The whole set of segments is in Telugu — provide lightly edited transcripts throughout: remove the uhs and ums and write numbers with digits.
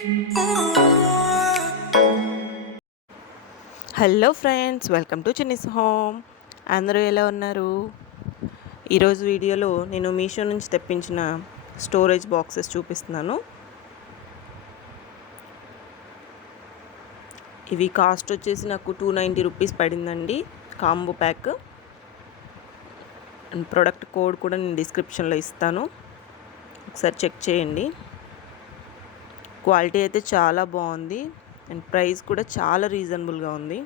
Hello friends, welcome to Chinni's home. అందరూ ఎలా ఉన్నారు? ఈరోజు వీడియోలో నేను మీషో నుంచి తెప్పించిన స్టోరేజ్ బాక్సెస్ చూపిస్తున్నాను. ఇవి కాస్ట్ వచ్చేసి నాకు 290 రూపీస్ పడిందండి, combo pack. And product code కూడా నేను డిస్క్రిప్షన్లో ఇస్తాను, ఒకసారి చెక్ చేయండి. క్వాలిటీ అయితే చాలా బాగుంది అండ్ ప్రైస్ కూడా చాలా రీజనబుల్గా ఉంది.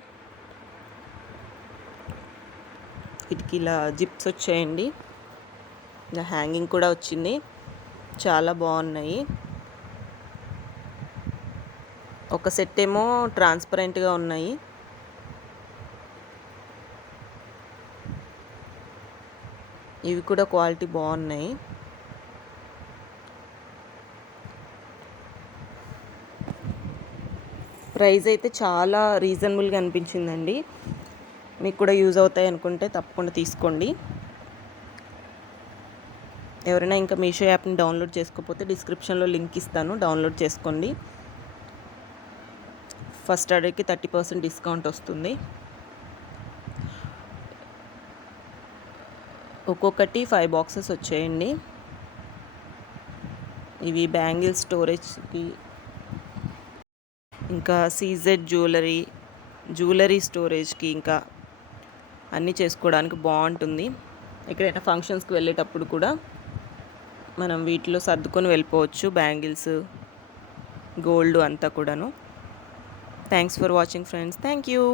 వీటికి ఇలా జిప్స్ వచ్చాయండి, ఇలా హ్యాంగింగ్ కూడా వచ్చింది, చాలా బాగున్నాయి. ఒక సెట్ ఏమో ట్రాన్స్పరెంట్గా ఉన్నాయి, ఇవి కూడా క్వాలిటీ బాగున్నాయి. ప్రైస్ అయితే చాలా రీజనబుల్గా అనిపించిందండి. మీకు కూడా యూజ్ అవుతాయి అనుకుంటే తప్పకుండా తీసుకోండి. ఎవరైనా ఇంకా మీషో యాప్ని డౌన్లోడ్ చేసుకోకపోతే డిస్క్రిప్షన్లో లింక్ ఇస్తాను, డౌన్లోడ్ చేసుకోండి. ఫస్ట్ ఆర్డర్కి 30% డిస్కౌంట్ వస్తుంది. ఒక్కొక్కటి 5 బాక్సెస్ వచ్చాయండి. ఇవి బ్యాంగిల్ స్టోరేజ్కి, ఇంకా సీజెడ్ జ్యువెలరీ స్టోరేజ్కి, ఇంకా అన్నీ చేసుకోవడానికి బాగుంటుంది. ఎక్కడైనా ఫంక్షన్స్కి వెళ్ళేటప్పుడు కూడా మనం వీటిలో సర్దుకొని వెళ్ళిపోవచ్చు, బ్యాంగిల్స్, గోల్డ్ అంతా కూడాను. Thanks for watching friends, thank you.